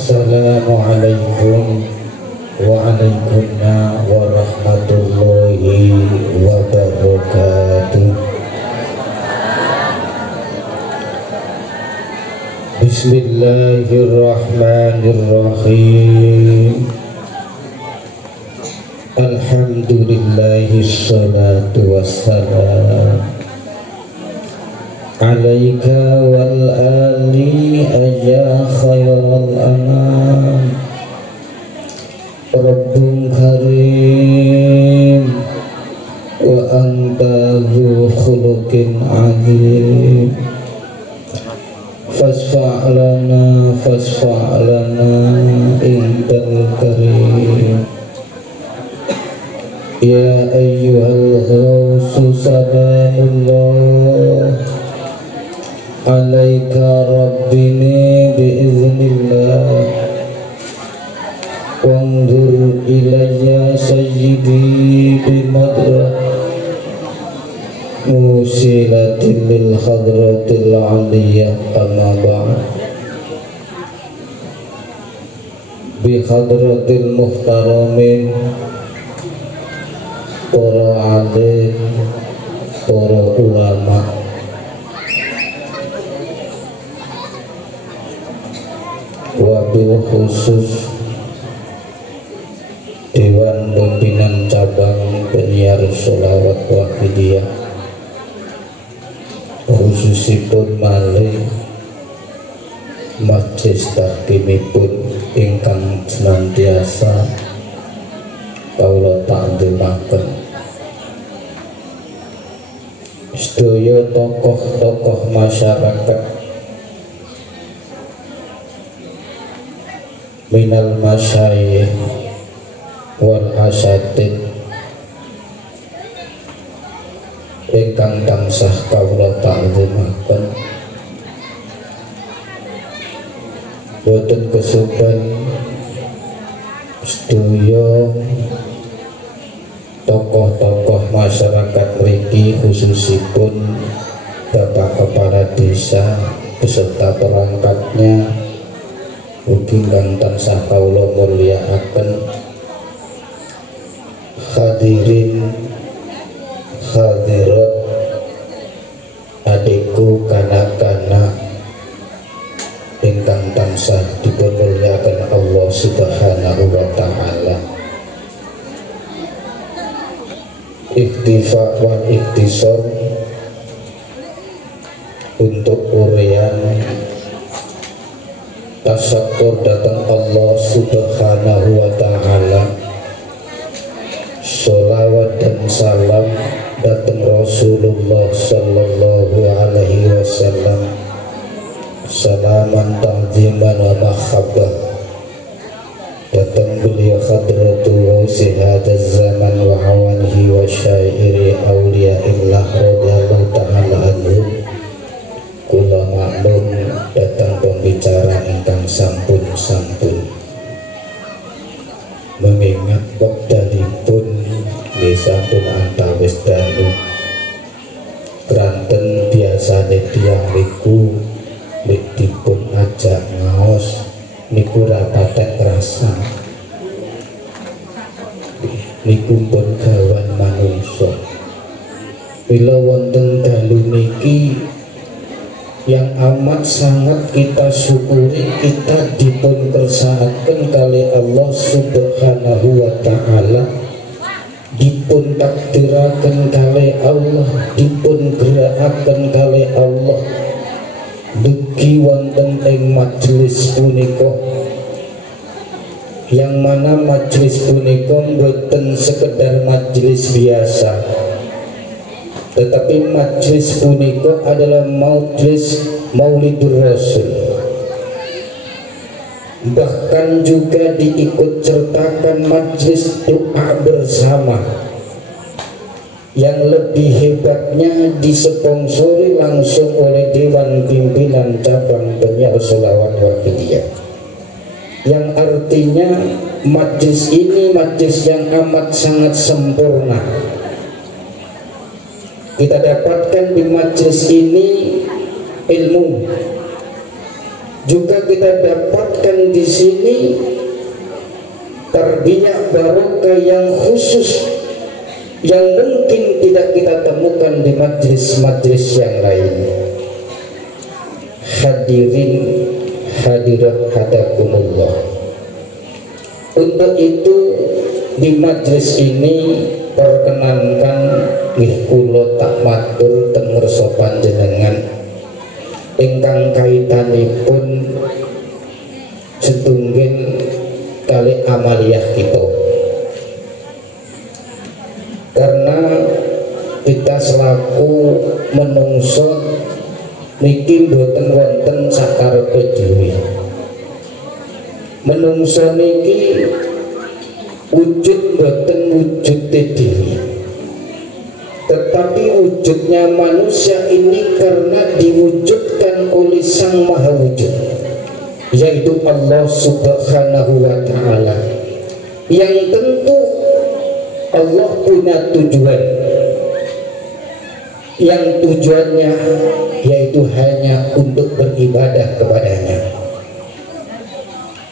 Assalamualaikum waalaikumsalam warahmatullahi wabarakatuh. Bismillahirrahmanirrahim. Alhamdulillahi salatu wassalam alaika wal ali ya khairal anam. Rabbun karim wa anta dzu khuluqin azim. Fasfa'lana indal karim. Ya ayyuhal ghawsu salamullah alaika rabbini biiznillah. Wanzur ilayya sayyidi bimadrah musilatil lil hadratil aliyah amma ba'd. Bi hadratil muhtaramin, para alim, para ulama, wabil khusus Dewan Pimpinan Cabang Penyiar Sholawat Wahidiyah, khususipun malih Majelis Taklimipun ingkang senantiasa kawula takdimaken. Sedaya tokoh-tokoh masyarakat minal masyayikh wal asatid ingkang tansah kawula takdimaken, boten kesupen sedaya tokoh-tokoh masyarakat mriki, khususipun Bapak Kepala Desa beserta perangkatnya, ugi kang tansah kawula mulyakaken, hadirin hadirat, adikku kanak-kanak ingkang tansah dipunmulyakaken Allah Subhanahu wa ta'ala. Iktifa wal iktisar untuk urean tasyakur datang Allah Subhanahu wa ta'ala. Sholawat dan salam datang Rasulullah sallallahu alaihi wasallam. Salaman ta'ziman wa mahabbah datang beliau hadratu wausi hadaz zaman wa awanihi wa syairi awliyaillah radhiyallahu ta'ala anhum. Kula maklum datang pembicara ingkang sampun-sampun, mengingat wekdalipun sampun antawis dalu. Kranten biasane tiyang niku nek dipun ajak ngaos niku ra patek rasa, niku pun gawan manungsa. Bila wonten dalu niki yang amat sangat kita syukuri, kita dipun kersakaken kali Allah Subhanahu wa ta'ala, dipun takdiraken kali Allah, dipun gerakaken kali Allah dugi wonten ing majelis punika, yang mana majelis punika boten sekedar majelis biasa, tetapi majelis punika adalah majelis Maulidur Rasul. Bahkan juga diikut sertakan majelis doa bersama, yang lebih hebatnya disponsori langsung oleh Dewan Pimpinan Cabang Penyiar Sholawat Wahidiyah, yang artinya majelis ini majelis yang amat sangat sempurna. Kita dapatkan di majelis ini ilmu, juga kita dapatkan dapatkan di sini tarbiyah barokah yang khusus yang mungkin tidak kita temukan di majlis-majlis yang lain. Hadirin hadirat hadakumullah. Untuk itu di majlis ini perkenankan nggih kula tak matur teng ngarsa panjenengan ingkang kaitanipun setunggal kali amaliyah kita, karena kita selaku menungso niki mboten wonten sakarepe dhewe. Menungso niki wujud mboten wujude dhewe, tetapi wujudnya manusia ini karena diwujudkan oleh Sang Maha Wujud, yaitu Allah Subhanahu wa Ta'ala, yang tentu Allah punya tujuan, yang tujuannya yaitu hanya untuk beribadah kepadanya.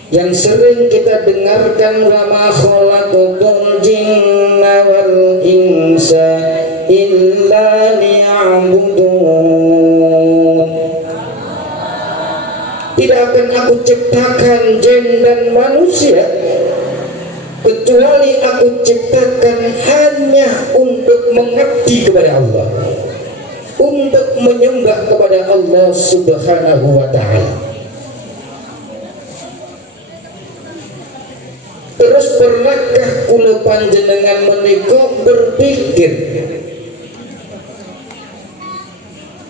Yang sering kita dengarkan, wa ma khalaqtul jinna wal insa illa liya'budun. Tidak akan aku ciptakan jin dan manusia kecuali aku ciptakan hanya untuk mengabdi kepada Allah, untuk menyembah kepada Allah Subhanahu wa Ta'ala. Terus pernahkah kula panjenengan menika berpikir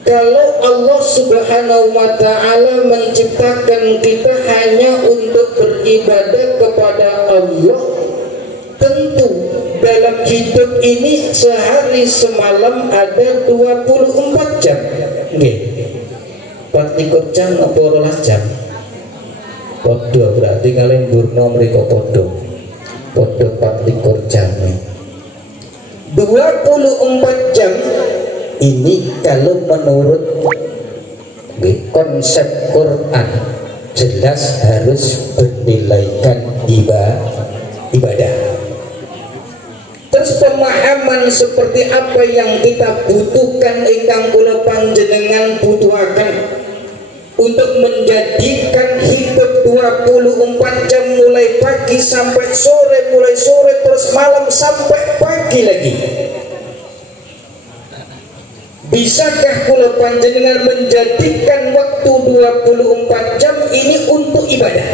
kalau Allah Subhanahu wa Ta'ala menciptakan kita hanya untuk beribadah kepada Allah, tentu dalam hidup ini sehari semalam ada 24 jam. Nggih. 24 jam apa 12 jam? Podo berarti kalian burno mriko podo 24 jam. 24 jam ini kalau menurut konsep Quran jelas harus bernilaikan ibadah. Terus pemahaman seperti apa yang kita butuhkan ingkang kula panjenengan butuhaken untuk menjadikan hidup 24 jam mulai pagi sampai sore, mulai sore terus malam sampai pagi lagi. Bisakah kula panjenengan menjadikan waktu 24 jam ini untuk ibadah?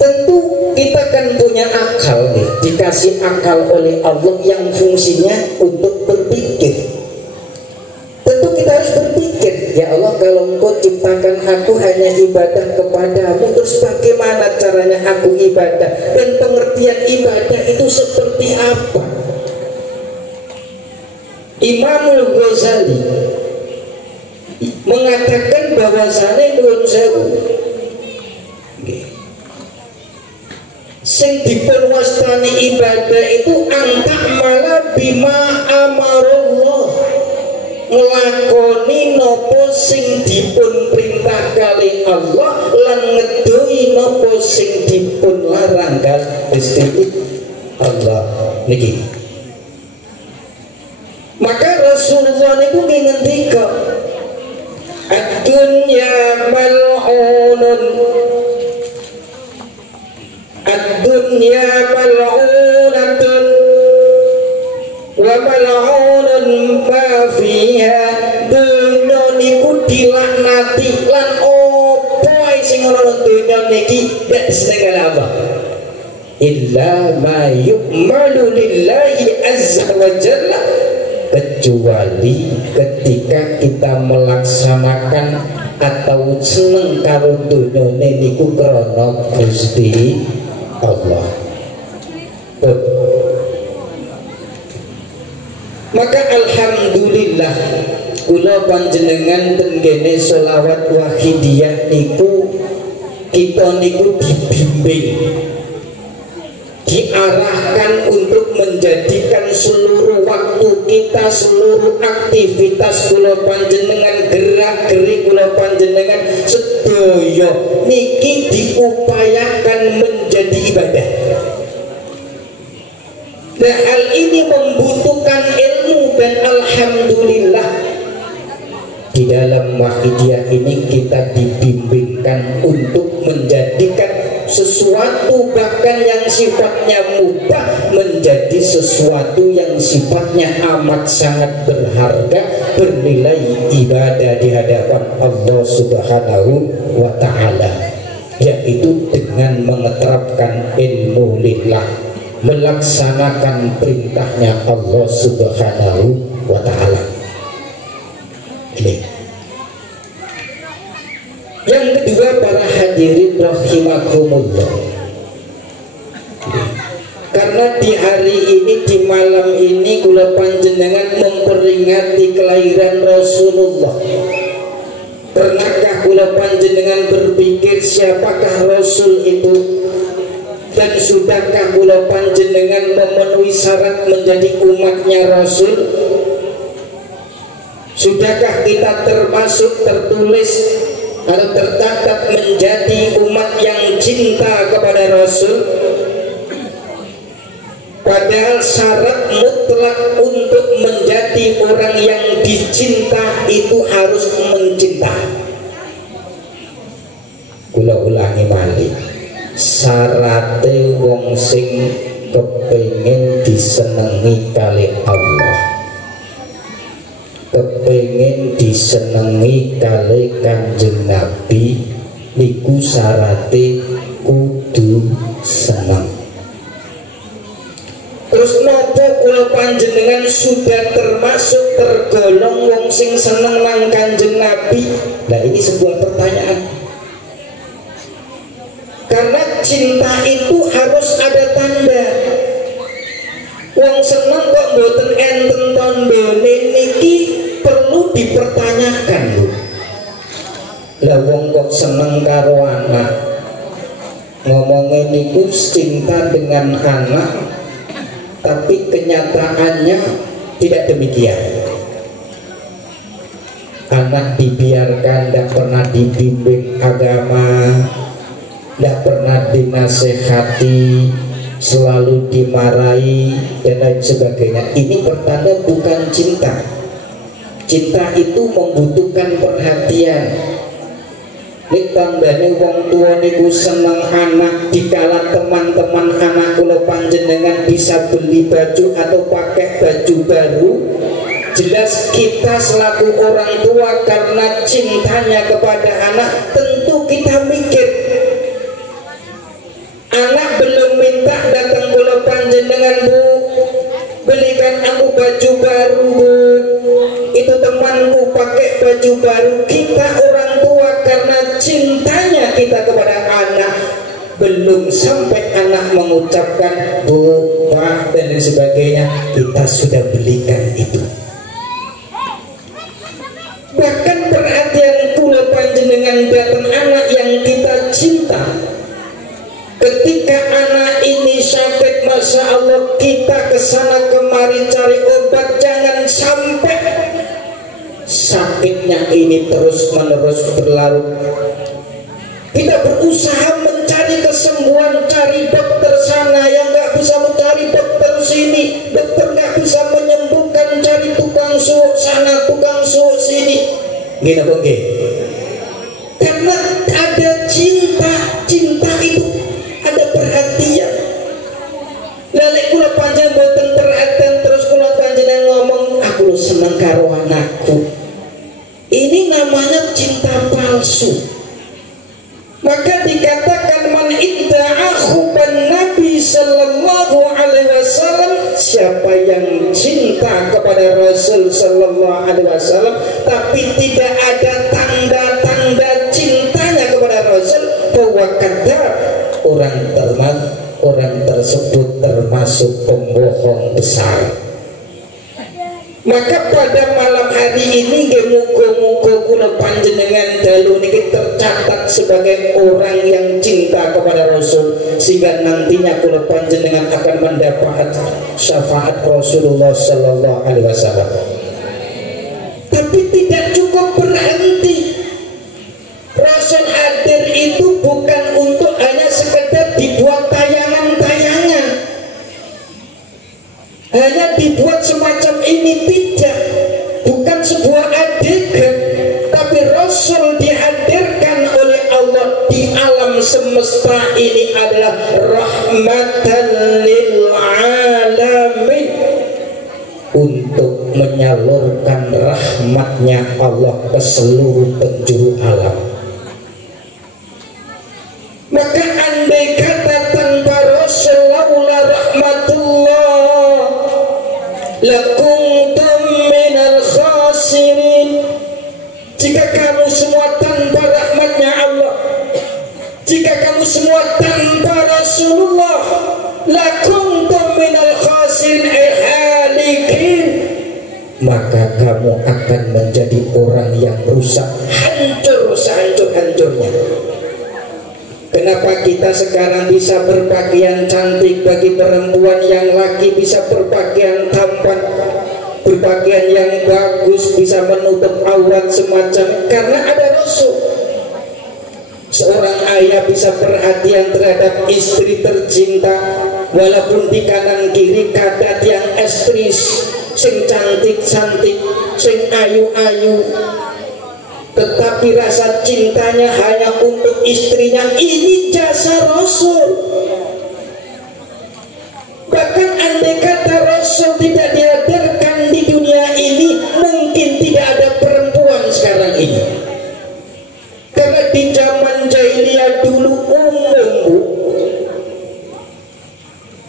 Tentu kita kan punya akal nih, dikasih akal oleh Allah yang fungsinya untuk berpikir. Tentu kita harus berpikir, ya Allah, kalau Engkau ciptakan aku hanya ibadah kepadamu, terus bagaimana caranya aku ibadah? Dan pengertian ibadah itu seperti apa? Imamul Ghazali mengatakan bahwasanya nuwun sewu sing dipun wastani ibadah itu antak malah bima amarullah, nglakoni nopo sing dipun perintah kali Allah lan ngedoi nopo sing dipun larang kali Gusti Allah niki. Maka Rasulullah niku ngendika ad-dunya mal'unun, ad-dunya mal'unatun wa mal'unun ma fiha. Dunya niku dilaknati lan opo ae sing ana dunya niki gak disenengi Allah illa ma yu'malu lillahi azza wa jalla, kecuali ketika kita melaksanakan atau seneng karo dunya niku krana Gusti Allah. Maka alhamdulillah kula panjenengan tenggene sholawat wahidiyah niku kita niku dibimbing, diarahkan untuk menjadikan seluruh waktu kita, seluruh aktivitas kula panjenengan, gerak-gerik kula panjenengan sedaya niki diupayakan menjadi ibadah. Nah, hal ini membutuhkan ilmu dan alhamdulillah di dalam Wahidiyah ini kita dibimbingkan untuk menjadikan sesuatu bahkan yang sifatnya mubah menjadi sesuatu yang sifatnya amat sangat berharga, bernilai ibadah di hadapan Allah Subhanahu wa ta'ala, yaitu dengan mengeterapkan ilmu lillah, melaksanakan perintahnya Allah Subhanahu wa ta'ala. Ini yang kedua, para hadirin rahimakumullah, karena di hari ini, di malam ini kula panjenengan memperingati kelahiran Rasulullah. Pernahkah kula panjenengan berpikir siapakah Rasul itu? Dan sudahkah kula panjenengan memenuhi syarat menjadi umatnya Rasul? Sudahkah kita termasuk, tertulis atau tercatat menjadi umat yang cinta kepada Rasul? Padahal syarat mutlak untuk menjadi orang yang dicinta itu harus mencinta. Kula ulangi malih, syaratnya wong sing kepengin disenengi kali Allah, kepengin disenengi kali Kanjeng Nabi, niku syarate kudu seneng. Terus nopo kula panjenengan sudah termasuk tergolong wong sing seneng nang Kanjeng Nabi? Nah, ini sebuah pertanyaan. Karena cinta itu harus ada tanda. Wong seneng kok mboten enten tandane niki perlu dipertanyakan, Bu. Lah wong kok seneng karo anak, ngomongnya niku cinta dengan anak, tapi kenyataannya tidak demikian. Anak dibiarkan, tidak pernah dibimbing agama, tidak pernah dinasehati, selalu dimarahi dan lain sebagainya. Ini pertanda bukan cinta. Cinta itu membutuhkan perhatian. Ini tandanya wong tua niku seneng anak, dikala teman-teman anak kula panjenengan bisa beli baju atau pakai baju baru, jelas kita selaku orang tua karena cintanya kepada anak, tentu kita mikir, anak belum minta datang kula panjenengan, Bu, belikan aku baju baru, Bu, itu temanku pakai baju baru. Kita orang tua karena cintanya kita kepada anak, belum sampai anak mengucapkan Bu, Pak dan lain sebagainya, kita sudah belikan itu. Bahkan perhatian kula panjenengan datang anak yang kita cinta, ketika anak ini sakit, Masya Allah, kita kesana kemari cari obat, jangan sampai sakitnya ini terus menerus berlarut. Kita berusaha mencari kesembuhan, cari dokter sana yang nggak bisa mencari dokter sini, dokter nggak bisa menyembuhkan, cari tukang suuk sana, tukang suuk sini. Gini kok karena ada cinta, cinta itu ada perhatian. Lalu kula panjang boten perhatian, terus kula panjenengan ngomong aku seneng karo anakku. Ini namanya cinta palsu. Maka dikatakan man idda'a hubban Nabi sallallahu alaihi wasallam, siapa yang cinta kepada Rasul sallallahu alaihi wasallam tapi tidak ada tanda-tanda cintanya kepada Rasul, bahwa kata orang tersebut termasuk pembohong besar. Maka pada malam hari ini muga-muga kula panjenengan dalu niki tercatat sebagai orang yang cinta kepada Rasul, sehingga nantinya kula panjenengan akan mendapat syafaat Rasulullah sallallahu alaihi wasallam. Tapi tidak cukup berhenti. Rasul hadir itu bukan untuk hanya sekedar dibuat tayangan-tayangan, hanya dibuat semacam ini, tidak, bukan sebuah adegan, tapi Rasul dihadirkan oleh Allah di alam semesta ini adalah rahmatan lil alamin, untuk menyalurkan rahmatnya Allah ke seluruh penjuru alam. Maka andai kata tanpa Rasul laula rahmatullah lakuntum minal khasirin, jika kamu semua tanpa rahmatnya Allah, jika kamu semua tanpa Rasulullah, lakuntum minal khasirin halikin, maka kamu akan menjadi orang yang rusak, hancur sehancur-hancurnya. Kenapa kita sekarang bisa berpakaian cantik bagi perempuan, yang laki bisa berpakaian tampan, berpakaian yang bagus, bisa menutup aurat semacam? Karena ada Rasul. Seorang ayah bisa perhatian terhadap istri tercinta, walaupun di kanan kiri kadat yang estri sing cantik-cantik, sing ayu-ayu, tetapi rasa cintanya hanya untuk istrinya. Ini jasa Rasul. Bahkan andai kata Rasul tidak dihadirkan di dunia ini, mungkin tidak ada perempuan sekarang ini. Karena di zaman jahiliyah dulu umum, Bu,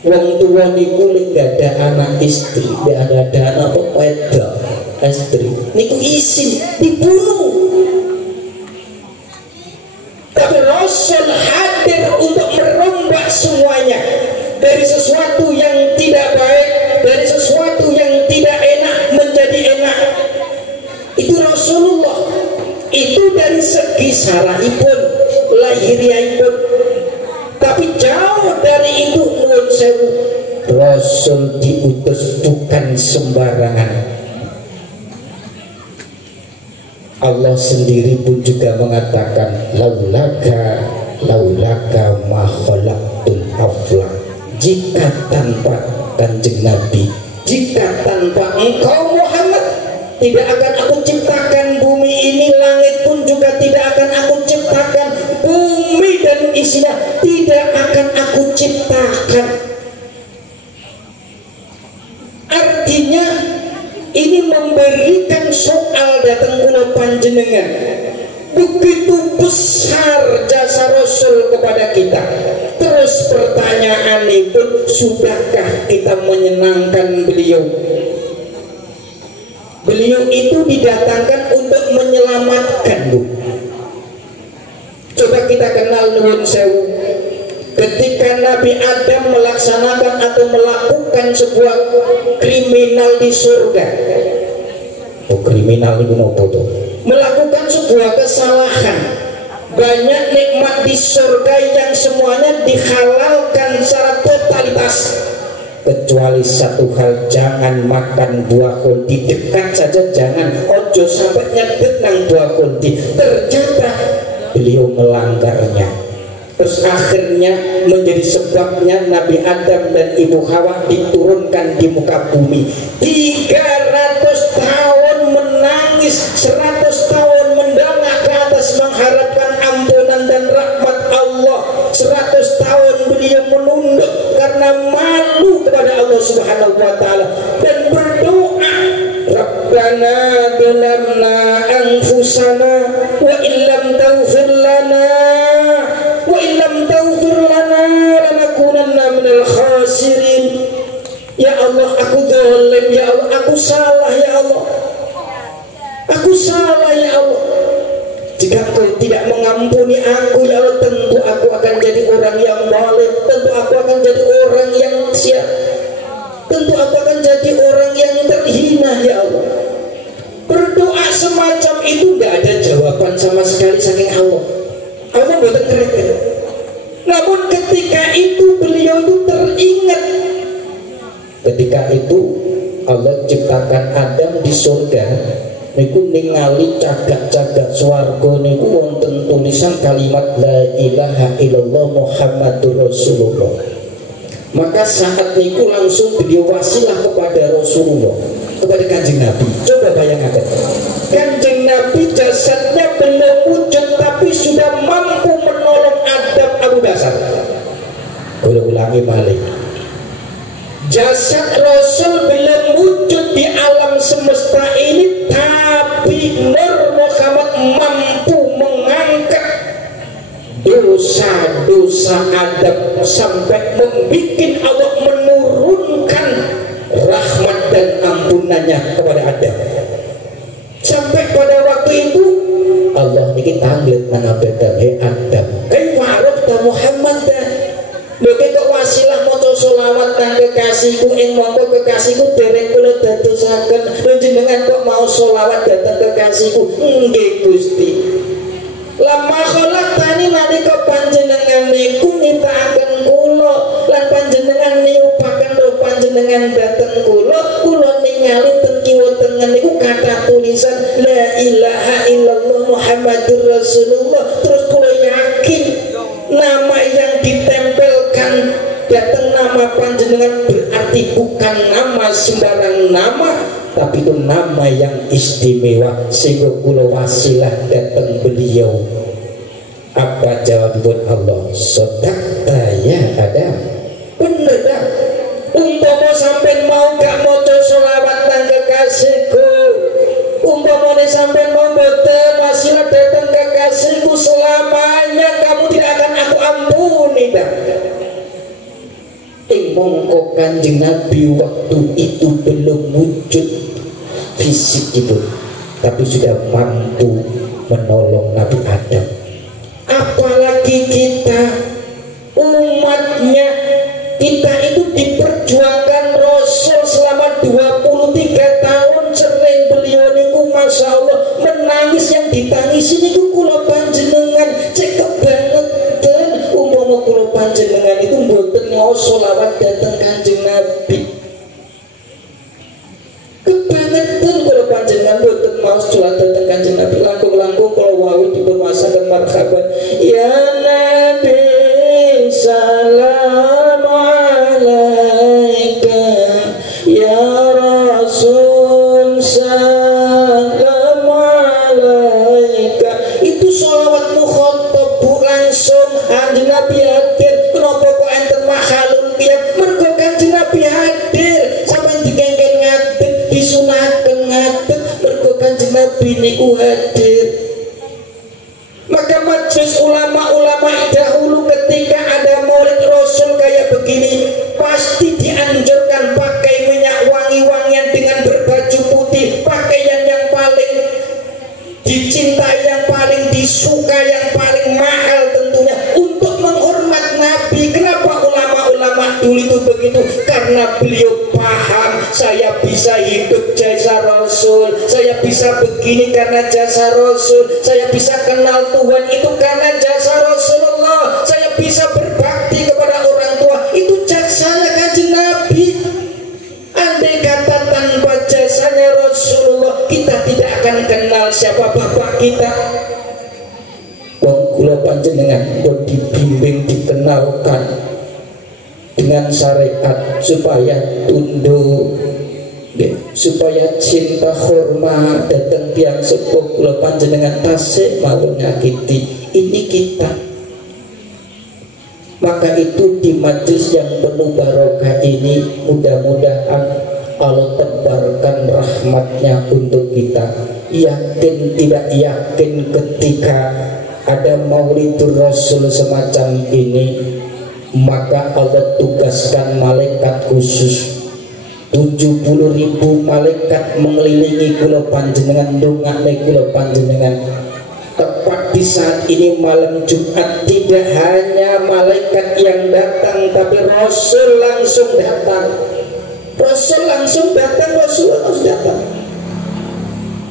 wong tua niku gak ada anak istri, gak ada anak wedok istri, niku isin dibunuh. Tapi Rasul hadir untuk merombak semuanya, dari sesuatu yang tidak baik, dari sesuatu yang tidak enak menjadi enak. Itu Rasulullah. Itu dari segi syara'ipun, lahiriaipun. Tapi jauh dari itu, nuwun sewu, Rasul diutus bukan sembarangan. Allah sendiri pun juga mengatakan laulaka ma khalaqtul aflaq, jika tanpa Kanjeng Nabi, jika tanpa engkau Muhammad, tidak akan aku ciptakan bumi ini, langit pun juga tidak akan aku ciptakan, bumi dan isinya tidak akan aku ciptakan. Artinya ini memberikan soal datang kula panjenengan, begitu besar jasa Rasul kepada kita. Terus pertanyaan itu, sudahkah kita menyenangkan beliau? Beliau itu didatangkan untuk menyelamatkan, Bu. Coba kita kenal nuwun sewu. Ketika Nabi Adam melaksanakan atau melakukan sebuah kriminal di surga, kriminal itu melakukan sebuah kesalahan, banyak nikmat di surga yang semuanya dihalalkan secara totalitas, kecuali satu hal, jangan makan buah kulti. Dekat saja jangan, ojo sampai nyedek nang buah kulti. Ternyata beliau melanggarnya. Terus akhirnya menjadi sebabnya Nabi Adam dan Ibu Hawa diturunkan di muka bumi. 300 tahun menangis, 100 tahun mendongak ke atas mengharapkan ampunan dan rahmat Allah. 100 tahun beliau menunduk karena malu kepada Allah Subhanahu wa Ta'ala dan berdoa, Rabbana dhalamna anfusana wa illam taghfir lana wa illam taghfir lana lanakunanna minal khasirin. Ya Allah, aku zalim, ya Allah, aku salah, ya Allah, aku salah, ya Allah. Jika Kau tidak mengampuni aku, ya Allah, tentu aku akan jadi orang yang zalim, tentu aku akan jadi orang yang sia, tentu aku akan jadi orang yang terhina, ya Allah. jawaban sama sekali saking Allah. Allah bukan keren. Namun ketika itu beliau itu teringat. Ketika itu Allah ciptakan Adam di surga. Niku ningali cagak-cagak swarga niku wonten tulisan kalimat la ilaha illallah Muhammadur Rasulullah. Maka saat niku langsung beliau wasilah kepada Rasulullah, kepada Kanjeng Nabi. Coba bayangkan, Kanjeng Nabi jasadnya belum wujud tapi sudah mampu menolong Adam Abu Basar. Ulangi balik. Jasad Rasul belum wujud di alam semesta ini, tapi Nur Muhammad mampu mengangkat dosa-dosa Adam sampai membuat Allah menurunkan rahmat dan ampunannya kepada Adam. Sampai pada waktu itu Allah ini tanggil nang Adam, Adam, warabta Muhammad dah. Lho kok wasilah maca selawat nang kekasihku ing mongko kekasihku dereng kula dadosaken. Lho jenengan kok mau selawat dhateng kekasihku? Nggih Gusti. Lama khalaqtani nalika panjenengan niku nitakaken kula lan panjenengan niupaken roh panjenengan dhateng kula ningali teng kiwa tengen niku kathah tulisan la ilaha illallah Muhammadur Rasulullah. Terus kula yakin nama yang ditempelkan datang nama panjenengan berarti bukan nama sembarang nama, tapi itu nama yang istimewa sehingga kula wasilah datang beliau. Apa jawaban Allah? Sodakta ya Adam, bener dah. Umpama sampai mau gak maca selawat nang kekasihku, umpama sampai mau boten wasilah datang kekasihku, selamanya kamu tidak akan aku ampuni dah. Mongko Kanjeng Nabi waktu itu belum wujud fisik itu, tapi sudah mampu menolong Nabi Adam. Apalagi kita umatnya, kita itu diperjuangkan Rasul selama 23 tahun. Sering beliau niku Masya Allah menangis, yang ditangisi niku kula panjenengan. Cek kebangetan umpama kula panjenengan itu mboten mau sholawat dateng Kanjeng Nabi. Kebangetan kula panjenengan mboten mau sholawat dateng Kanjeng Nabi. Langkung-langkung kula wau dipun wasaken marhaban ya Nabi salam alaika ya Rasul salam alaika. Itu sholawat mukhatab langsung Kanjeng Nabi hadir. Kenapa kok enten makhluk kiat? Mergo Kanjeng Nabi hadir sampeyan dikengken ngadeg disunahken ngadeg mergo Kanjeng Nabi niku hadir. Maka majelis ulama-ulama dahulu ketika ada maulid Rasul kayak begini pasti dianjurkan pakai minyak wangi-wangian dengan berbaju putih, pakaian yang paling dicintai, yang paling disuka, yang paling mahal tentunya untuk menghormat Nabi. Kenapa ulama-ulama dulu itu begitu? Karena beliau paham saya bisa hidup jasa Rasul, saya bisa begini karena jasa Rasul, saya bisa kenal Tuhan itu karena jasa Rasulullah, saya bisa berbakti kepada orang tua itu jasanya Kanjeng Nabi. Andai kata tanpa jasanya Rasulullah kita tidak akan kenal siapa bapak kita. Wong kula panjenengan kok dibimbing dikenalkan dengan syariat supaya tunduk, supaya cinta hormat datang tiang sepuh kula panjenengan tasik mawon nyakiti ini kita. Maka itu di majelis yang penuh barokah ini mudah-mudahan Allah tebarkan rahmatnya untuk kita. Yakin tidak yakin ketika ada maulidur Rasul semacam ini, maka Allah tugaskan malaikat khusus 70.000 malaikat mengelilingi kula panjenengan ndongakne kula panjenengan. Tepat di saat ini malam Jumat tidak hanya malaikat yang datang, tapi Rasul langsung datang. Rasul langsung datang, Rasul langsung datang.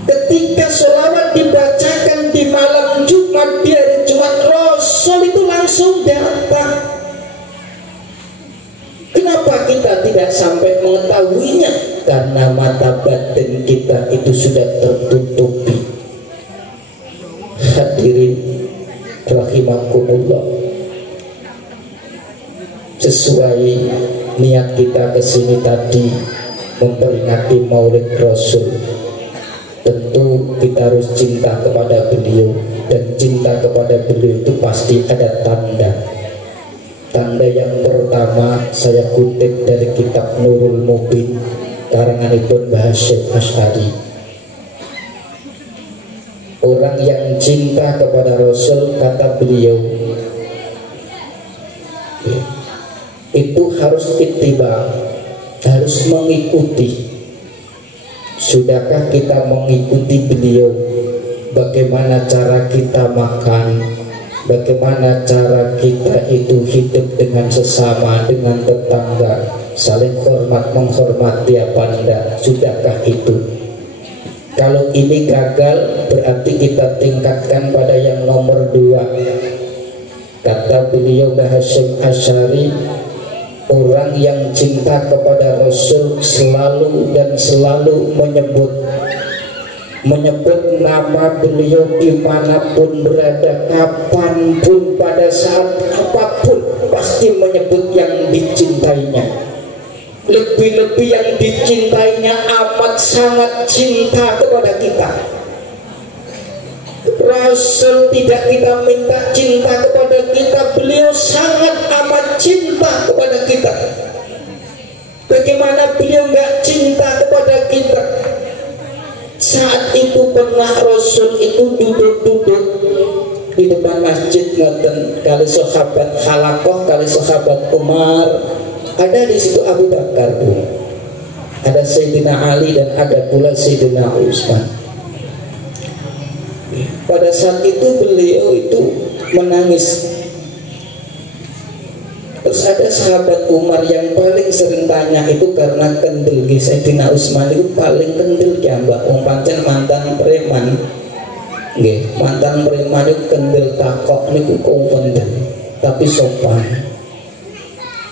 Ketika sholawat dibacakan di mengetahuinya karena mata batin kita itu sudah tertutupi. Hadirin rahimakumullah, sesuai niat kita kesini tadi memperingati Maulid Rasul, tentu kita harus cinta kepada beliau, dan cinta kepada beliau itu pasti ada tanda. Tanda yang pertama saya kutip dari kitab Nurul Mubin karangan Ibnu Hasyim Asy'ari. Orang yang cinta kepada Rasul, kata beliau, itu harus ittiba, harus mengikuti. Sudahkah kita mengikuti beliau? Bagaimana cara kita makan, bagaimana cara kita itu hidup dengan sesama, dengan tetangga, saling hormat menghormati apa enggak? Sudahkah itu? Kalau ini gagal, berarti kita tingkatkan pada yang nomor 2. Kata beliau Hasyim Asy'ari, orang yang cinta kepada Rasul selalu dan selalu menyebut nama beliau dimanapun berada, kapanpun, pada saat apapun, pasti menyebut yang dicintainya. Lebih-lebih yang dicintainya amat sangat cinta kepada kita. Rasul tidak kita minta cinta kepada kita, beliau sangat amat cinta kepada kita. Bagaimana beliau nggak cinta kepada kita? Saat itu pernah Rasul itu duduk-duduk di depan masjid, ngoten kali sahabat Khalakoh, kali sahabat Umar, ada di situ Abu Bakar, ada Sayyidina Ali, dan ada pula Sayyidina Utsman. Pada saat itu beliau itu menangis. Terus ada sahabat Umar yang paling sering tanya itu karena kendel. Sayyidina Utsman itu paling kendel ya mbak, pancen mantan preman. Nggih, mantan preman itu kendel takok niku kendel, tapi sopan.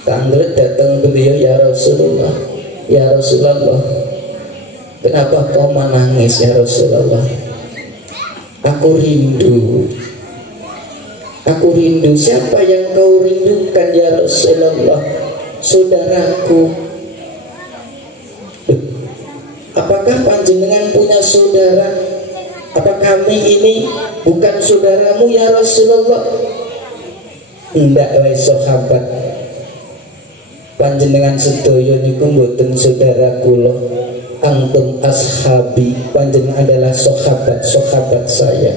Tanglet datang beliau, ya Rasulullah, ya Rasulullah, kenapa kau menangis ya Rasulullah? Aku rindu. Aku rindu. Siapa yang kau rindukan ya Rasulullah? Saudaraku. Apakah panjenengan punya saudara? Apa kami ini bukan saudaramu ya Rasulullah? Ndak wahai sahabat, panjenengan sedaya niku mboten saudara kula, antum ashabi, panjenengan adalah sahabat-sahabat saya.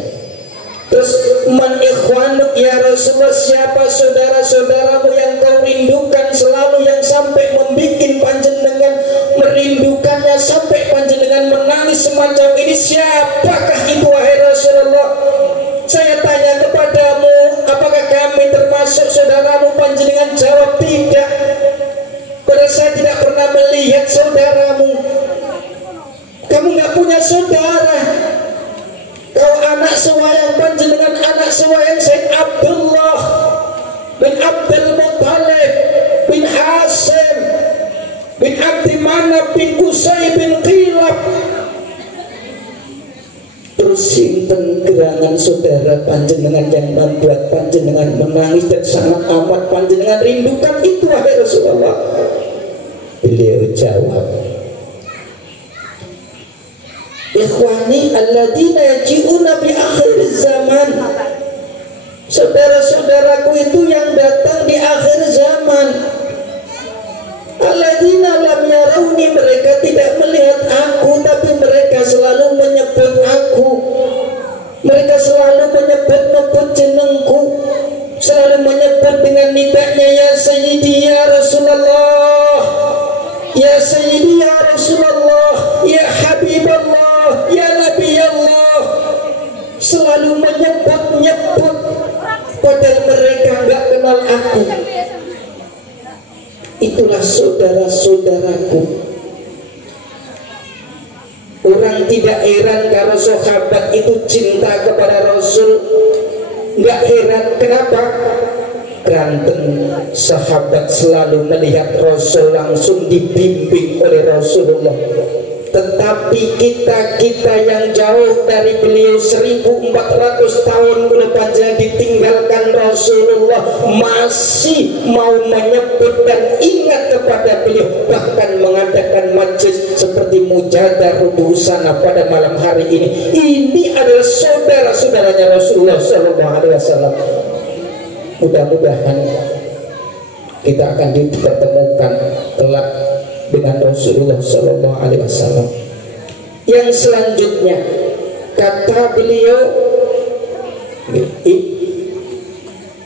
Terus man ikhwanuk ya Rasulullah, siapa saudara-saudaramu yang kau rindukan selalu, yang sampai membikin panjenengan merindukannya sampai panjenengan menangis semacam ini? Siapakah itu wahai Rasulullah? Saya tanya kepadamu, apakah kami termasuk saudaramu? Panjenengan jawab tidak. Karena saya tidak pernah melihat saudaramu. Kamu nggak punya saudara. Kau anak sewayang panjenengan, anak sewayang Sayyid Abdullah bin Abdul Muttalib bin Hasim bin Abdi Manaf bin Qusay bin Qilab. Terus sinten gerangan saudara panjenengan yang membuat panjenengan menangis dan sangat amat panjenengan rindukan itu wahai Rasulullah? Beliau jawab, ikhwani alladzina yaji'una bi akhir zaman. Saudara-saudaraku itu yang datang di akhir zaman. Alladzina lam yarawni, mereka tidak melihat aku, tapi mereka selalu menyebut aku. Mereka selalu menyebut jenengku, selalu menyebut dengan nidanya, ya Sayyidi ya Rasulullah, ya Sayyidi ya Rasulullah, ya Habiballah, ya Nabi Allah. Selalu menyebut-nyebut, padahal mereka nggak kenal aku. Itulah saudara-saudaraku. Orang tidak heran kalau sahabat itu cinta kepada Rasul. Nggak heran, kenapa? Ganteng, sahabat selalu melihat Rasul langsung dibimbing oleh Rasulullah. Tetapi kita yang jauh dari beliau 1400 tahun panjang ditinggalkan Rasulullah masih mau menyebut dan ingat kepada beliau, bahkan mengadakan majlis seperti Mujadah Udusana pada malam hari ini. Ini adalah saudara-saudaranya Rasulullah SAW. Mudah-mudahan kita akan dipertemukan kelak dengan Rasulullah SAW. Yang selanjutnya kata beliau,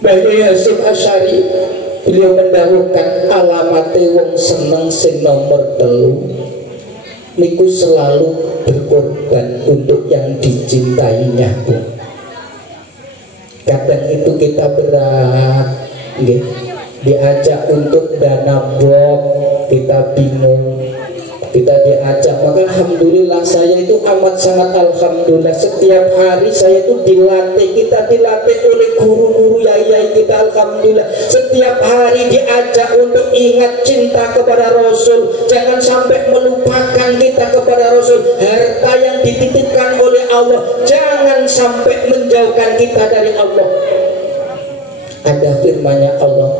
Bayi Hasyim Asy'ari, beliau mendahulukan alamat wong seneng sing nomor 3 niku selalu berkorban untuk yang dicintainya. Kadang itu kita berat, diajak untuk dana blog, kita bingung, kita diajak. Maka alhamdulillah saya itu amat sangat alhamdulillah, setiap hari saya itu dilatih, kita dilatih oleh guru-guru yai kita, alhamdulillah. Setiap hari diajak untuk ingat cinta kepada Rasul, jangan sampai melupakan kita kepada Rasul. Harta yang dititipkan oleh Allah jangan sampai menjauhkan kita dari Allah. Ada firman-Nya Allah,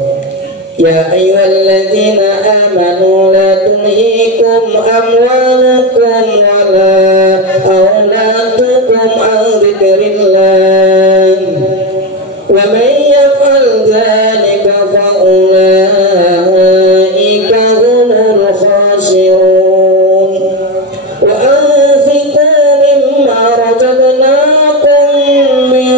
Ya ayyuhalladzina amanu la tulhikum amwalukum wala auladukum an dzikrillah wa man yaf'al dzalika fa ulaika humul khasirun wa anfiqu mimma razaqnakum min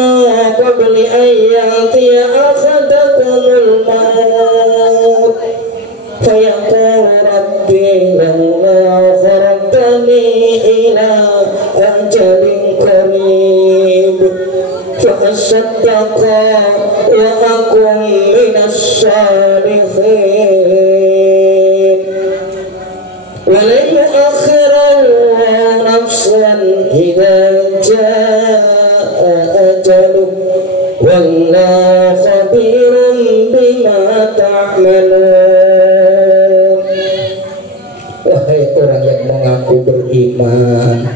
qabli an ya'tiya ahadakumul maut fayaqulu rabbi lawla akhartani ila ajalin qarib fa asaddaqa wa akun minas salihin wa lan yu'akhkhira nafsan idza jaa ajaluh wallahu khabirun bima ta'malun. Wahai orang yang mengaku beriman,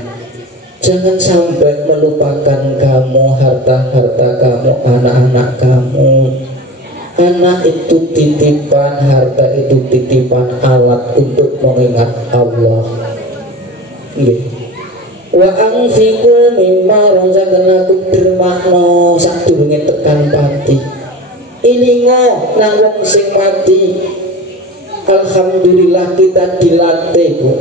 jangan sampai melupakan kamu, harta-harta kamu, anak-anak kamu. Anak itu titipan, harta itu titipan, alat untuk mengingat Allah. Wa anfiqu mimma razaqnakum bermakna sadurunge tekan pati. Ilingo nang wong sing mati. Alhamdulillah kita dilatih, Bu.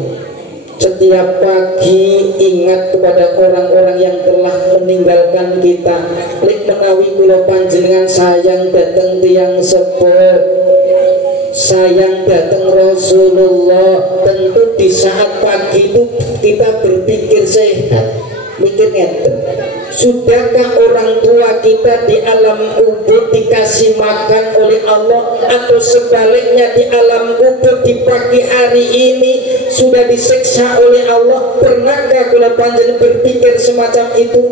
Setiap pagi ingat kepada orang-orang yang telah meninggalkan kita. Lek menawi kula panjenengan sayang dateng tiyang sepuh, sayang datang Rasulullah, tentu di saat pagi itu kita berpikir sehat, mikir ngeten, sudahkah orang tua kita di alam kubur dikasih makan oleh Allah, atau sebaliknya di alam kubur di pagi hari ini sudah disiksa oleh Allah? Pernahkah kula panjenengan berpikir semacam itu?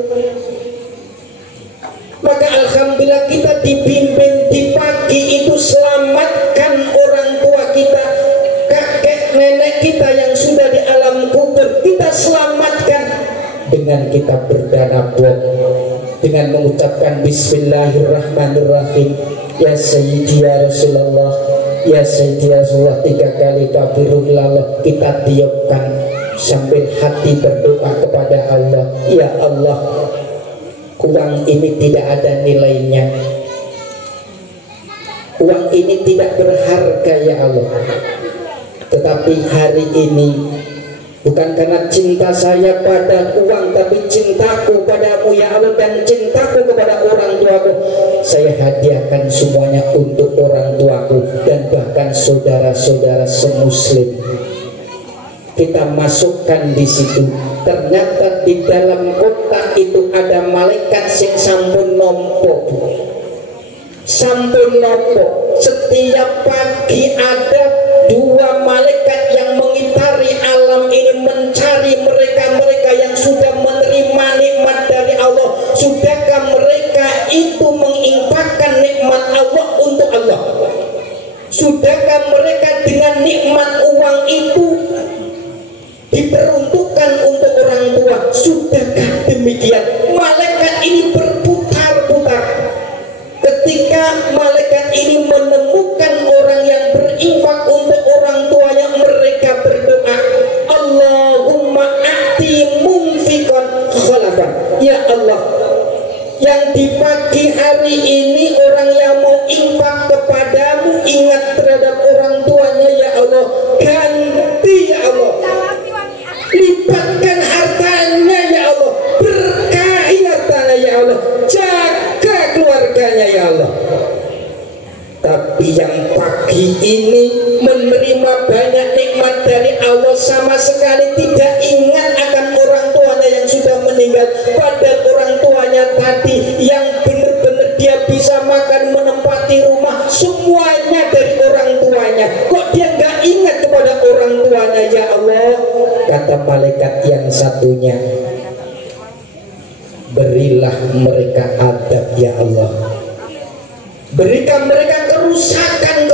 Maka alhamdulillah kita dibimbing di pagi itu, selamatkan orang tua kita, kakek nenek kita yang sudah di alam kubur, kita selamatkan dengan kita berdanabok, dengan mengucapkan Bismillahirrahmanirrahim, Ya Sayyidi ya Rasulullah, Ya Sayyidi ya Rasulullah, 3 kali kabirullah. Kita tiupkan sambil hati berdoa kepada Allah, Ya Allah, uang ini tidak ada nilainya, uang ini tidak berharga ya Allah, tetapi hari ini bukan karena cinta saya pada uang, tapi cintaku padamu ya Allah, dan cintaku kepada orang tuaku, saya hadiahkan semuanya untuk orang tuaku dan bahkan saudara-saudara semuslim. Kita masukkan di situ. Ternyata di dalam kotak itu ada malaikat sing sampun nompo. Sampun nompo. Setiap pagi ada 2 malaikat yang mengitari alam ini, mencari mereka-mereka yang sudah menerima nikmat dari Allah. Sudahkah mereka itu menginfakkan nikmat Allah untuk Allah? diperuntukkan untuk orang tua. Sudahkah demikian? Malaikat ini berputar-putar. Ketika malaikat ini menemukan orang yang berinfak untuk orang tuanya, mereka berdoa, Allahumma a'ti mumfikon khalafan. Ya Allah, yang di pagi hari ini orang yang mau infak kepadamu, ingat terhadap orang tuanya, ya Allah, ganti ya Allah, lipatkan hartanya ya Allah, berkahi hartanya ya Allah, jaga keluarganya ya Allah. Tapi yang pagi ini menerima banyak nikmat dari Allah, sama sekali tidak ingat akan orang tuanya yang sudah meninggal. Padahal orang tuanya tadi yang benar-benar dia bisa makan, menempati rumah, semuanya dari orang tuanya. Kok dia nggak ingat kepada orang tuanya ya Allah? Kata malaikat yang satunya, berilah mereka adab ya Allah, berikan mereka kerusakan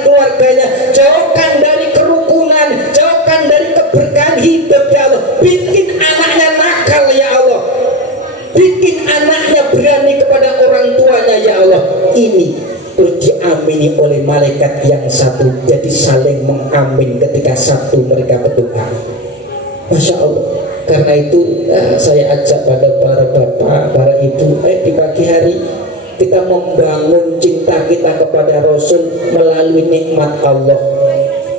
keluarganya, jauhkan dari kerukunan, jauhkan dari keberkahan hidup ya Allah. Bikin anaknya nakal ya Allah, bikin anaknya berani kepada orang tuanya ya Allah. Ini terus diamini oleh malaikat yang satu, jadi saling mengamin ketika satu mereka berdoa. Masya Allah. Karena itu saya ajak pada para bapak, para ibu, di pagi hari kita membangun cinta kita kepada Rasul melalui nikmat Allah.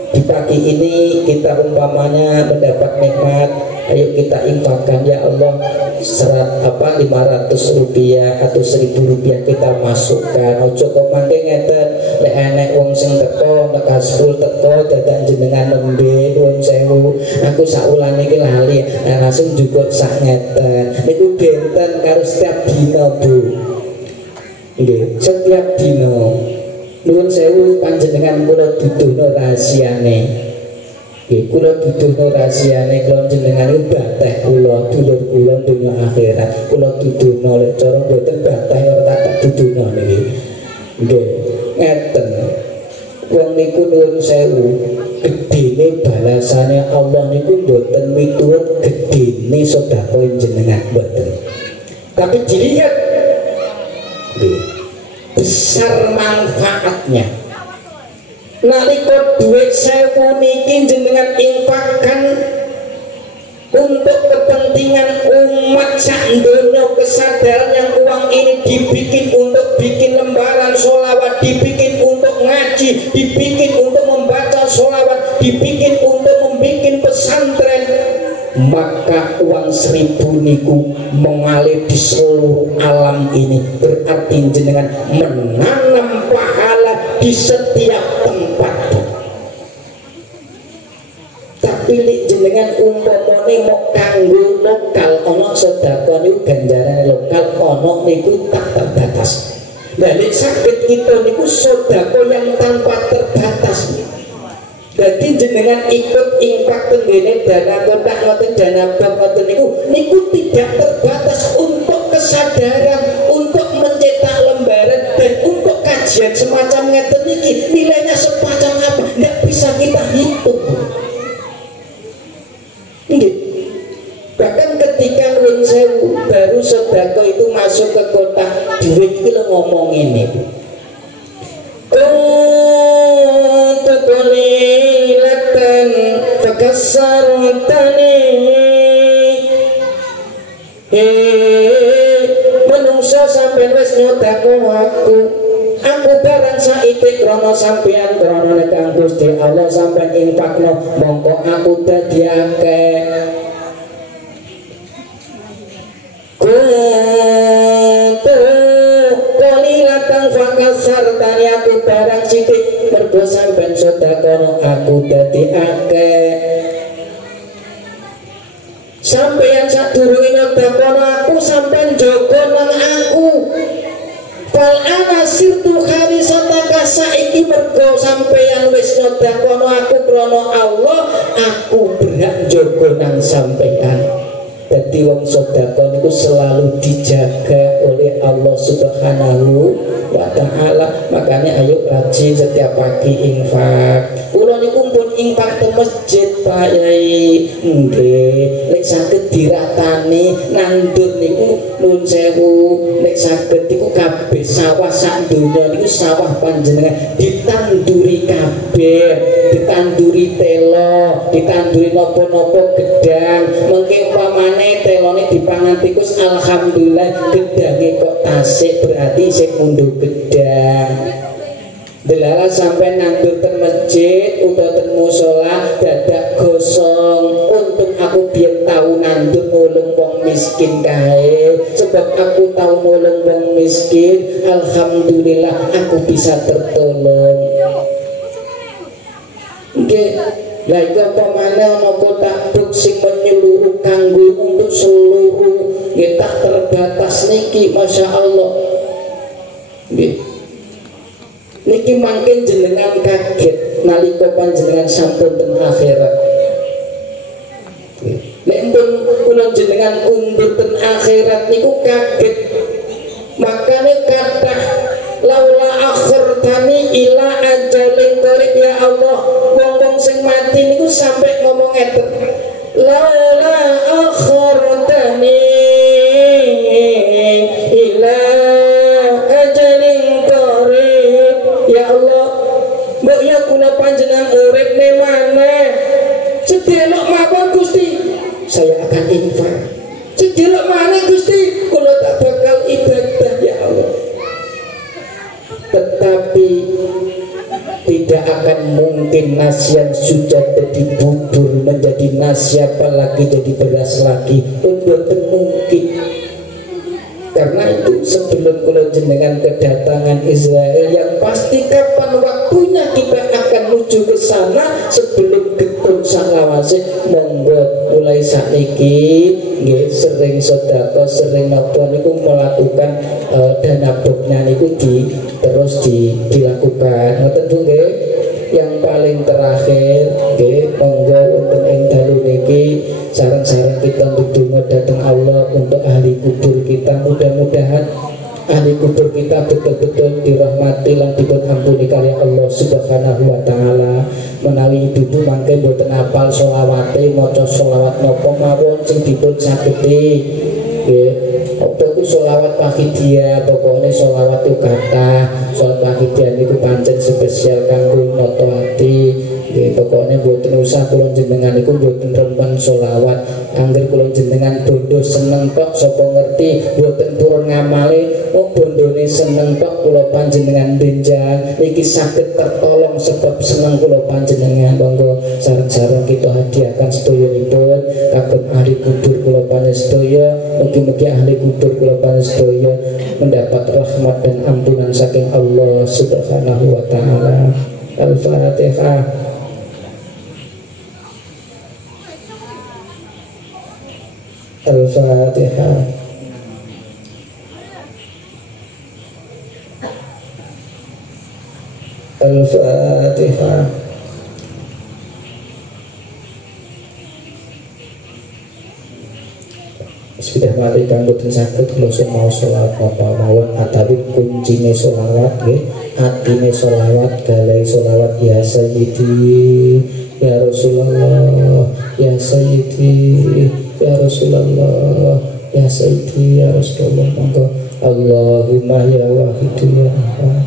Di pagi ini kita umpamanya mendapat nikmat, ayo kita infakkan ya Allah, 500 rupiah atau 1000 rupiah kita masukkan. Ojo kok mangke ngeten, lek enek wong sing teko nek kaspul teko dadak jenengan nembe nuwun sewu, aku saulane iki lali, langsung juga sak ngeten. Niku benten karo setiap dina Bu. Nggih, setiap dino nuwun sewu panjenengan kula duduhno rahasiane. Nggih, kula duduhno rahasiane kula jenengan iki bateh kula, dulur kula dunya akhirat. Kula duduhno lek cara mboten bateh ora tak duduhno niki. Nggih, ngeten. Wong niku nuwun sewu, gedene balasane Allah niku mboten miturut gedene sedekah jenengan mboten. Tapi dilihat besar manfaatnya. Nalika duit 1000 niki jenengan infakkan untuk kepentingan umat sak donya, kesadaran yang uang ini dibikin untuk bikin lembaran sholawat, dibikin untuk ngaji, dibikin untuk membaca sholawat, dibikin untuk membikin pesantren, maka uang 1000 niku mengalir di seluruh alam ini. Berarti jenengan menanam pahala di setiap tempat. Tapi nek jenengan umpamane mau kanggo lokal, ana sedekah niku ganjarane lokal, ana niku tak terbatas. Lah nek saged kita niku sedekah yang tanpa terbatas. Jadi jenengan ikut infak tenggene dana kotak ngoten, dana bank ngoten niku tidak terbatas untuk kesadaran, untuk mencetak lembaran, dan untuk kajian semacam ngeten niki nilainya semacam apa nggak bisa kita hitung. Ini bahkan ketika nuwun sewu baru sedekah itu masuk ke kotak duit iki lho ngomong ini. Fakasartani menungso sampeyan wis nyodako aku barang saiki krana sampeyan krana nek Gusti Allah sampeyan infakno mongko aku dadi akeh. Kolilatan fakasartani aku barang sithik mergo sampeyan sedekah aku dadi akeh. Sampeyan sadurunge sedekah aku sampeyan jaga nang aku. Fal ana sirtu kharisataka saiki mergo sampeyan wis sedekah aku krana Allah, aku berhak jaga nang sampeyan. Jadi wong sedekah niku selalu dijaga oleh Allah Subhanahu wa Ta'ala. Makanya ayo rajin setiap pagi infak. Kula niku pun ing pakte masjid Pak Yai. Nggih, nek saged diratani nandur niku nuwun sewu, nek saged iku kabeh sawah sak donya niku sawah panjenengan ditanduri kabeh, ditanduri telo, ditanduri napa-napa gedang. Mengke umpamane telone dipangan tikus alhamdulillah gedange kok tasik berarti sing mundur gedang. Delala sampai nandur ten masjid utawa ten musala dadak gosong. Untung aku biyen tahu nandur nulung wong miskin kae. Sebab aku tahu nulung wong miskin, alhamdulillah aku bisa tertolong. Nggih, lha iku apa maneh ana kotak buk sing menyeluruh kanggo untuk seluruh nggih tak terbatas niki masyaallah. Nggih. Niki mangke jenengan kaget nalika panjenengan sampun ten akhirat. Nek pun kula jenengan undur ten akhirat niku kaget. Makane kathah laula akhartani ila ajalin qarib ya Allah. Wong-wong sing mati niku sampai ngomong ngeten. Laula akhartani ila mbok ya kula panjenengan urip ne maneh. Sedelok mawon Gusti, saya akan infak. Sedelok maneh Gusti, kula tak bakal ibadah ya Allah. Tetapi tidak akan mungkin nasi yang sudah jadi bubur menjadi nasi apalagi jadi beras lagi. Mboten mungkin. Karena itu sebelum kula jenengan kedatangan Israel yang pasti kapan waktunya kita akan menuju ke sana sebelum getun salawase. Monggo mulai sakniki nggih sering sedekah sering napa niku melakukan dana boknya niku terus dilakukan. Ngoten nggih. Yang paling terakhir nggih monggo wonten ing dalu niki sareng-sareng kita ndedonga dhateng Allah untuk ahli kubur kita. Mudah-mudahan ahli kubur kita betul-betul dirahmati lan dipun ampuni kali Allah Subhanahu wa taala. Menawi ibu mangke mboten apal selawate maca selawat napa mawon sing dipun sagedi nggih. Apa ku selawat Wahidiyah, pokoknya selawat itu kata selawat Wahidiyah niku pancen spesial kanggo noto ati. Pokoknya mboten usah kula jenengan niku mboten remen selawat. Angger kula jenengan bondo seneng tok sapa ngerti mboten purun ngamale, kok bondone seneng tok kula panjenengan benjang iki saged tertolong sebab seneng kula panjenengan. Monggo sareng-sareng kita hadiahkan sedoyonipun kagem ahli kubur kula panjenengan sedaya. Mugi-mugi ahli kubur kula panjenengan sedaya mendapat rahmat dan ampunan saking Allah Subhanahu wa taala. Al-Fatihah. Al-Fatihah. Al-Fatihah. Sudah mari kanggo ten saged kula mau selawat apa mawon atawi kuncine selawat nggih atine selawat galai selawat ya Sayyidi ya Rasulullah ya Sayyidi ya Rasulullah ya Sayyidi ya Rasulullah. Monggo Allahumma ya Wahidu ya Ahad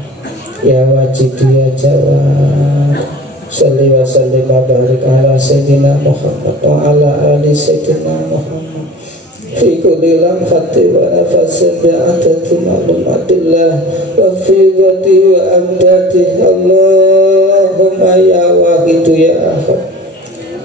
ya Wajidu ya Jawad salli wa sallim wa barik ala Sayyidina Muhammad wa ala ali Sayyidina Muhammad fi kulli lamhati wa nafasin bi'adati ma'lumatillah wa fi dhati wa amdati. Allahumma ya Wahidu ya Ahad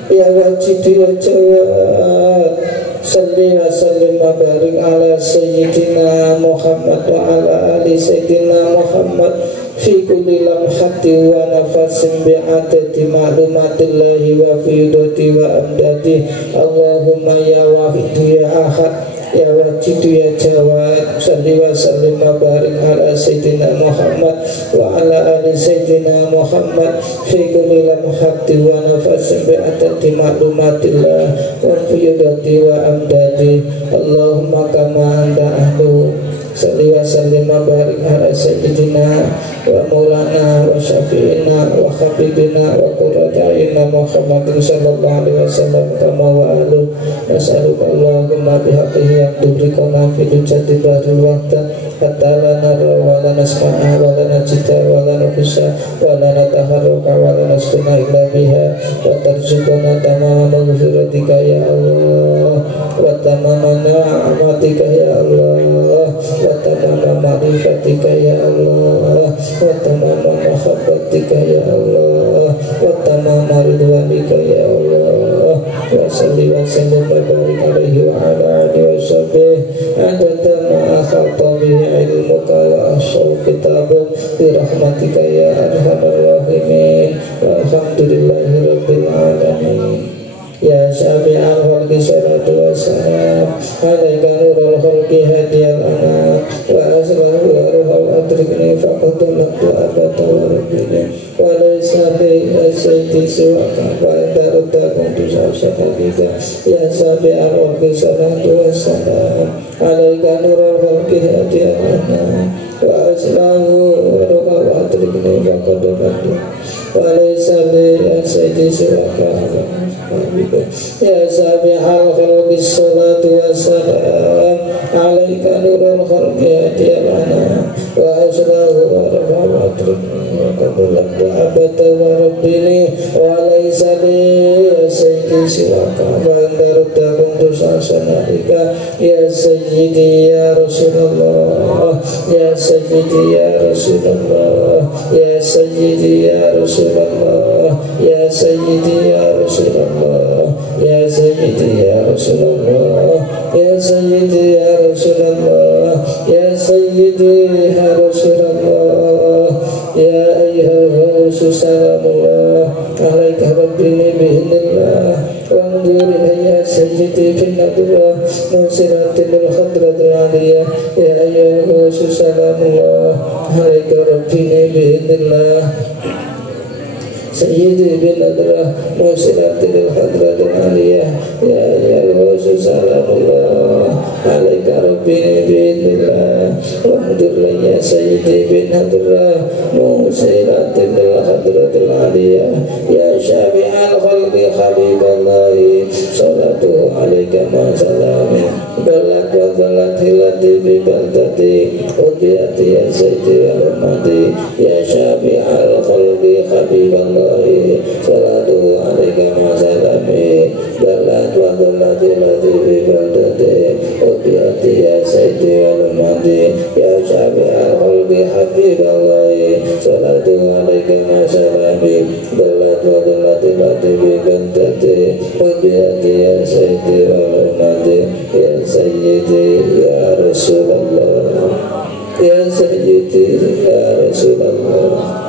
ya Wajidu ya Jawad salli wa sallim wa barik ala Sayyidina Muhammad wa ala ali Sayyidina Muhammad fi kulli lamhati wa nafasin bi'adati ma'lumatillahi wa fi dhati wa amdati. Allahumma ya Wahidu ya Ahad ya Wajidu ya Jawad salli wa sallim wa barik ala Sayyidina Muhammad wa ala ali Sayyidina Muhammad fi kulli lamhati wa nafasin bi'adati ma'lumatillah wa fi dhati wa amdati. Allahumma kama anta ahlu salli wa sallim wa barik ala sayyidina wa maulana wa syafi'ina wa habibina wa qurrata'ina Muhammadin sallallahu alaihi wasallam kama wa alu nas'aluka Allahumma bihaqqihi yang tubrikana fi jati baril waqta hatta la nara wa la nasma'a wa la najita wa la nukusa wa la nataharruka wa la naskuna illa biha wa tarzuqana tamama maghfiratika ya Allah wa tamama na'amatika ya Allah wa tamama ma'rifatika ya Allah wa tamama mahabbatika ya Allah wa tamama ridwanika ya Allah wa salli wa sallim wa barik alaihi wa ala alihi wa sahbihi adada ma akhata bihi ilmuka wa ahsaw kitabuk birahmatika ya arhamar rahimin walhamdulillahi rabbil alamin. Ya syafi'al khalqi salatu wassalam alaika nurul khalqi hadiyal anam wa aslahu wa ruhal adrikni faqad laktu abada wa rabbini wa laysa li sayyidi siwaka wa darda kuntu sa'usakabika. Ya syafi'al khalqi salatu wassalam alaika nurul khalqi hadiyal anam wa aslahu wa ruhal adrikni faqad laktu wa laysa li sayyidi siwaka. Ya sabihal khalqi salatu wassalam alaika nurul khalqi hadiyal anam wa aslahu wa rafa'u atrikni wa qadulaktu abada wa rabbini wa laysa li sayyidi siwaka wa antarudda kuntu sa'sana'ika. Ya sayyidi ya Rasulullah ya sayyidi ya Rasulullah ya sayyidi ya Rasulullah ya sayyidi ya Rasulullah ya sayyidi ya Rasulullah ya sayyidi ya Rasulullah ya sayyidi ya Rasulullah ya ayyuhal rasul salamullah alaika rabbini bi'idhnillah wa anzur ya sayyidi bin nadra musiratil khadratil aliyah ya ayyuhal rasul salamullah alaika rabbini bi'idhnillah Sayyidi bin Nadrah Musilatil Hadratul Aliyah Ya Rasul Salamullah Alaika Rabbini bi'idhnillah Wahdur ya Sayyidi bin Nadrah Musilatil Hadratul Aliyah Ya Syafi'al Khalqi Habiballahi Salatu alaika ma salami Balak wa zalat hilati bi baldati Udiyati ya Sayyidi wal umati Ya Syafi'al Khalqi Habiballahi salatu alaika ma salami balat wa dhalati lati bi baldati udiyati ya sayyidi wal umati ya syafi'al khalqi habiballahi salatu alaika ma salami balat wa dhalati lati bi baldati udiyati ya sayyidi wal umati ya sayyidi ya Rasulullah ya sayyidi ya Rasulullah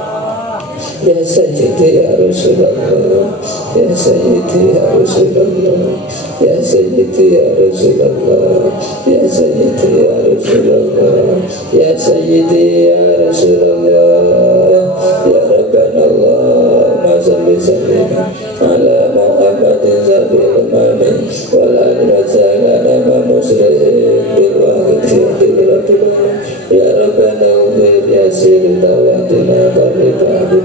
Ya Sayyidi ya Rasulullah Ya Sayyidi ya Rasulullah Ya Sayyidi ya Rasulullah Ya Sayyidi ya Rasulullah Ya Sayyidi ya Rasulullah Ya Rabbana Allahumma salli sallim ala Muhammadin sabil umami wal ali wa sallam wa muslim bil waqti ya Rabbana ufir yasir tawatina baribadu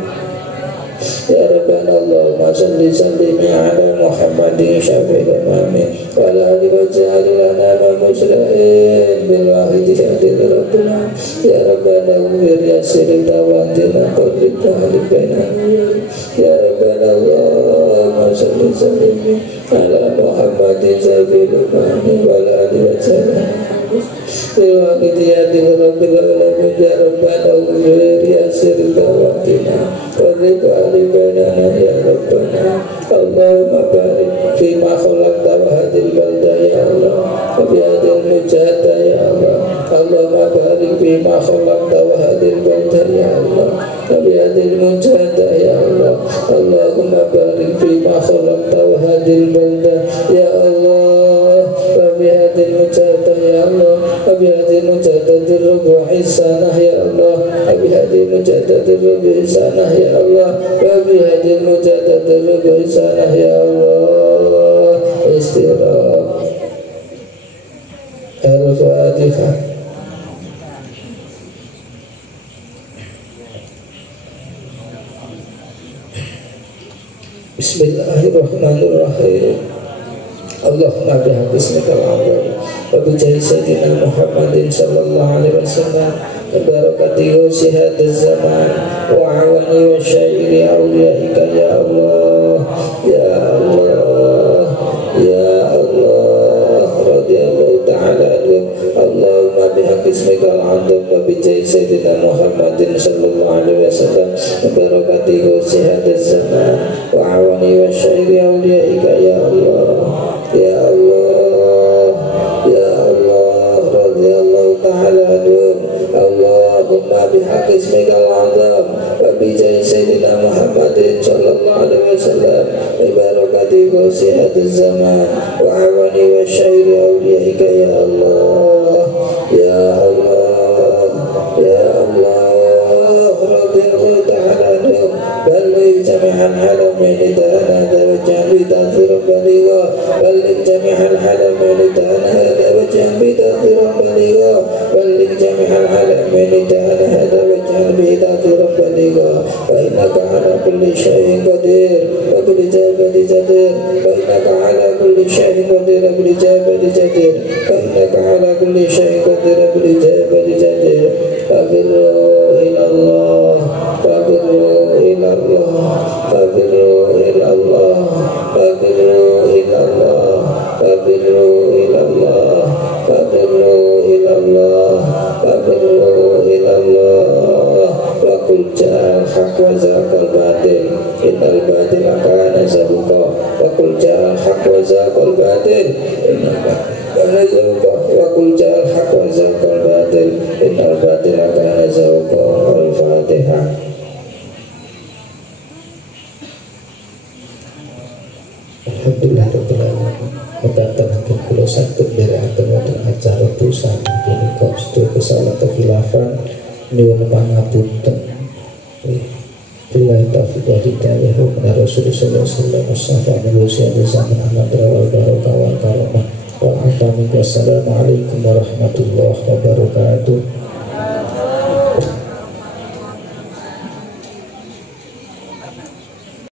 Ya Rabbana Allahumma salli sallim ala Muhammadin syafi'il umami wal ali wa sallam wa muslim bil waqti ya Rabbana ufir yasir tawatina baribadu Ya Rabbana Allahumma salli sallim ala Muhammadin syafi'il umami wal ali wa sallam Bila kita rabbil alamin ya Rabbana ufir yasir tawatina Qadrika alibanana ya Rabbana Allahumma barik fima khalaqta wa hadil balda ya Allah wa bihadil mujahada ya Allah Allahumma barik fima khalaqta wa hadil balda ya Allah wa bihadil mujahada ya Allah Allahumma barik fima khalaqta wa hadil balda ya Allah wa bihadil mujahada ya Allah وبهذه المجدد الربع السنة يا الله وبهذه المجدد الربع السنة يا الله وبهذه المجدد الربع السنة يا الله استغفار الفاتحة Bismillahirrahmanirrahim. Allahumma bihaqqismikal azam wa bi jahi sayyidina Muhammadin sallallahu alaihi wasallam wa barakatihi wa sihhatiz zaman wa awani wa syairi awliyaika ya Allah ya Allah ya Allah radhiyallahu ta'ala anhum. Allahumma bihaqqismikal azam wa bi jahi sayyidina Muhammadin sallallahu alaihi wasallam wa barakatihi wa sihhatiz zaman wa awani wa syairi awliyaika ya Allah ya Allah ya Allah radhiyallahu ta'ala anhum. Allahumma bihaqqi ismikal azam wa bi jahi sayyidina Muhammadin sallallahu alaihi wasallam wa barakatihi wa sihhatiz zaman wa awani wa syairi awliyaika ya Allah ya Allah ya Allah radhiyallahu ta'ala anhum. Balligh jami'al halamin ta'ala wa jahli ta'thira baligha balligh jami'al halamin ta'ala wa jahli ta'thira baligha balligh jami'al halamin ta'ala wa jahli ta'thira baligha fa innaka ala kulli syai'in qadir wa bil ijabati jadir fa innaka ala kulli syai'in qadir wa bil ijabati jadir fa innaka ala kulli syai'in qadir wa bil ijabati jadir fabirru ila Allah fabirru ila Allah fabirru ila Allah fabirru ila Allah fabirru ila Allah fabirru ila Allah fabirru ila Allah wa qul ja'al haqq wa zaqal batil innal batila kana zahuqa wa qul ja'al haqq wa zaqal batil innal batila kana zahuqa wa qul ja'al haqq wa zaqal batil innal batila kana zahuqa. Al-Fatihah. Alhamdulillah Rabbil Alamin. Mendatangkan kula saged nderekaken wonten acara pusat punika sedaya kesalahan kekhilafan nyuwun pangapunten. Billahi taufiq wal hidayah wa Rasulullah sallallahu alaihi wasallam zaman Ahmad rawal barokah wal karamah wa assalamualaikum warahmatullahi wabarakatuh.